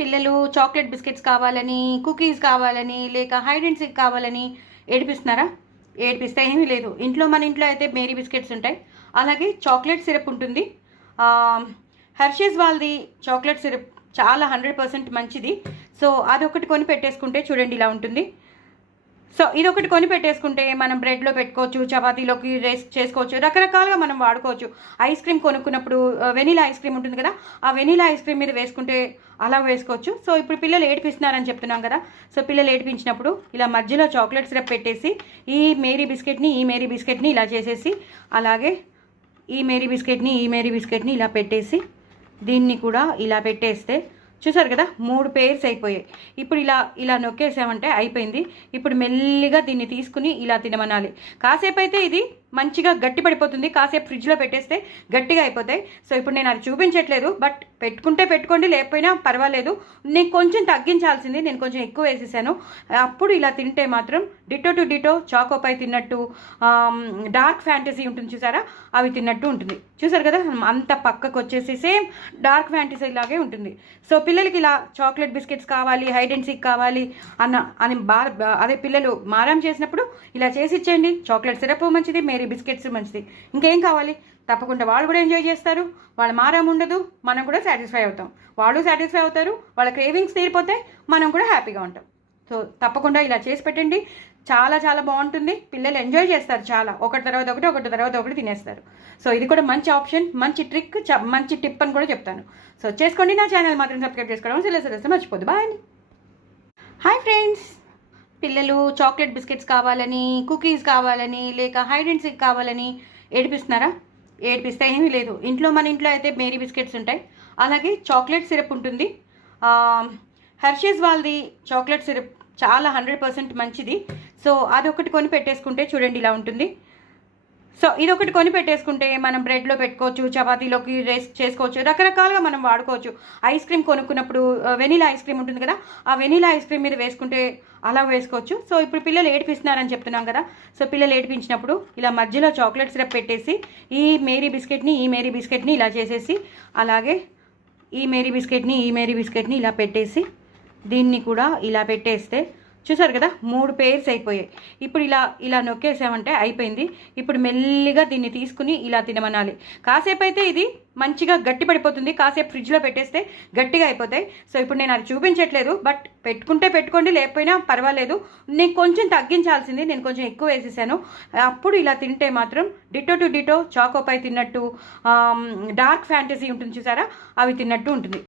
పిల్లలు chocolate biscuits కావాలని, cookies కావాలని, లేక హైడ్ అండ్ సీక్ కావాలని ఏడిపిస్తున్నారా? ఏడిపిస్తే ఏమీ లేదు. మన ఇంట్లో అయితే మేరీ బిస్కెట్స్ ఉంటాయి. అలాగే చాక్లెట్ సిరప్ ఉంటుంది. హెర్షీస్ వాళ్ళది చాక్లెట్ సిరప్ చాలా 100% మంచిది. సో అదొకటి కొని పెట్టేసుకుంటే చూడండి ఇలా ఉంటుంది. సో ఇదొకటి కొని పెట్టేసుకుంటే మనం బ్రెడ్లో పెట్టుకోవచ్చు, చపాతీలోకి రేస్ చేసుకోవచ్చు, రకరకాలుగా మనం వాడుకోవచ్చు. ఐస్ క్రీమ్ కొనుక్కున్నప్పుడు వెనీలా ఐస్ క్రీమ్ ఉంటుంది కదా, ఆ వెనీలా ఐస్ క్రీమ్ మీద వేసుకుంటే అలా వేసుకోవచ్చు. సో ఇప్పుడు పిల్లలు ఏడిపిస్తున్నారని చెప్తున్నాం కదా, సో పిల్లలు ఏడిపించినప్పుడు ఇలా మధ్యలో చాక్లెట్ సిరప్ పెట్టేసి ఈ మేరీ బిస్కెట్ని ఇలా చేసేసి, అలాగే ఈ మేరీ బిస్కెట్ని ఇలా పెట్టేసి దీన్ని కూడా ఇలా పెట్టేస్తే చూసారు కదా 3 పేర్స్ అయిపోయాయి. ఇప్పుడు ఇలా నొక్కేసామంటే అయిపోయింది. ఇప్పుడు మెల్లిగా దీన్ని తీసుకుని ఇలా తినమనాలి. కాసేపు అయితే ఇది మంచిగా గట్టి పడిపోతుంది, కాసేపు ఫ్రిడ్జ్లో పెట్టేస్తే గట్టిగా అయిపోతాయి. సో ఇప్పుడు నేను అది చూపించట్లేదు, బట్ పెట్టుకుంటే పెట్టుకోండి, లేకపోయినా పర్వాలేదు. నేను కొంచెం తగ్గించాల్సింది, నేను కొంచెం ఎక్కువ వేసేసాను. అప్పుడు ఇలా తింటే మాత్రం డిటో టు డిటో చాకోపై తిన్నట్టు, డార్క్ ఫ్యాంటసీ ఉంటుంది చూసారా, అవి తిన్నట్టు ఉంటుంది. చూసారు కదా అంత పక్కకు వచ్చేసి సేమ్ డార్క్ ఫ్యాంటసీ లాగే ఉంటుంది. సో పిల్లలకి ఇలా చాక్లెట్ బిస్కెట్స్ కావాలి, హైడ్ అండ్ సీక్ కావాలి అని అదే పిల్లలు మారం చేసినప్పుడు ఇలా చేసి ఇచ్చేయండి. చాక్లెట్ సిరప్ మంచిది, మేరీ బిస్కెట్స్ మంచిది, ఇంకేం కావాలి? తప్పకుండా వాళ్ళు కూడా ఎంజాయ్ చేస్తారు, వాళ్ళ మారం ఉండదు, మనం కూడా సాటిస్ఫై అవుతాం, వాళ్ళు సాటిస్ఫై అవుతారు, వాళ్ళ క్రేవింగ్స్ తీరిపోతాయి, మనం కూడా హ్యాపీగా ఉంటాం. సో తప్పకుండా ఇలా చేసి పెట్టండి, చాలా చాలా బాగుంటుంది. పిల్లలు ఎంజాయ్ చేస్తారు చాలా, ఒకటి తర్వాత ఒకటి తినేస్తారు. సో ఇది కూడా మంచి ఆప్షన్, మంచి ట్రిక్, మంచి టిప్ అని కూడా చెప్తాను. సో చేసుకోండి. నా ఛానల్ మాత్రం సబ్స్క్రైబ్ చేసుకోవడం సిలసిలస్తే మర్చిపోద్దు. బాయ్. హాయ్ ఫ్రెండ్స్, పిల్లలు చాక్లెట్ బిస్కెట్స్ కావాలని, కుకీస్ కావాలని, లేక హైడ్ అండ్ సీక్ కావాలని ఏడిపిస్తున్నారా? ఏడిపిస్తే ఏమీ లేదు. మన ఇంట్లో అయితే మేరీ బిస్కెట్స్ ఉంటాయి. అలాగే చాక్లెట్ సిరప్ ఉంటుంది. హెర్షీస్ వాళ్ళది చాక్లెట్ సిరప్ చాలా 100% మంచిది. సో అదొకటి కొని పెట్టేసుకుంటే చూడండి ఇలా ఉంటుంది. సో ఇదొకటి కొని పెట్టేసుకుంటే మనం బ్రెడ్లో పెట్టుకోవచ్చు, చపాతీలోకి రేస్ చేసుకోవచ్చు, రకరకాలుగా మనం వాడుకోవచ్చు. ఐస్ క్రీమ్ కొనుక్కున్నప్పుడు వెనీలా ఐస్ క్రీమ్ ఉంటుంది కదా, ఆ వెనీలా ఐస్ క్రీమ్ మీద వేసుకుంటే అలా వేసుకోవచ్చు. సో ఇప్పుడు పిల్లలు ఏడిపిస్తున్నారని చెప్తున్నాం కదా, సో పిల్లలు ఏడిపించినప్పుడు ఇలా మధ్యలో చాక్లెట్ సిరప్ పెట్టేసి ఈ మేరీ బిస్కెట్ని ఇలా చేసేసి, అలాగే ఈ మేరీ బిస్కెట్ని ఇలా పెట్టేసి దీన్ని కూడా ఇలా పెట్టేస్తే చూసారు కదా 3 పేర్స్ అయిపోయాయి. ఇప్పుడు ఇలా నొక్కేసామంటే అయిపోయింది. ఇప్పుడు మెల్లిగా దీన్ని తీసుకుని ఇలా తినమనాలి. కాసేపు అయితే ఇది మంచిగా గట్టి పడిపోతుంది, కాసేపు ఫ్రిడ్జ్లో పెట్టేస్తే గట్టిగా అయిపోతాయి. సో ఇప్పుడు నేను అది చూపించట్లేదు, బట్ పెట్టుకుంటే పెట్టుకోండి, లేకపోయినా పర్వాలేదు. నేను కొంచెం తగ్గించాల్సింది, నేను కొంచెం ఎక్కువ వేసేసాను. అప్పుడు ఇలా తింటే మాత్రం డిటో టు డిటో చాకోపై తిన్నట్టు, డార్క్ ఫ్యాంటసీ ఉంటుంది చూసారా, అవి తిన్నట్టు ఉంటుంది.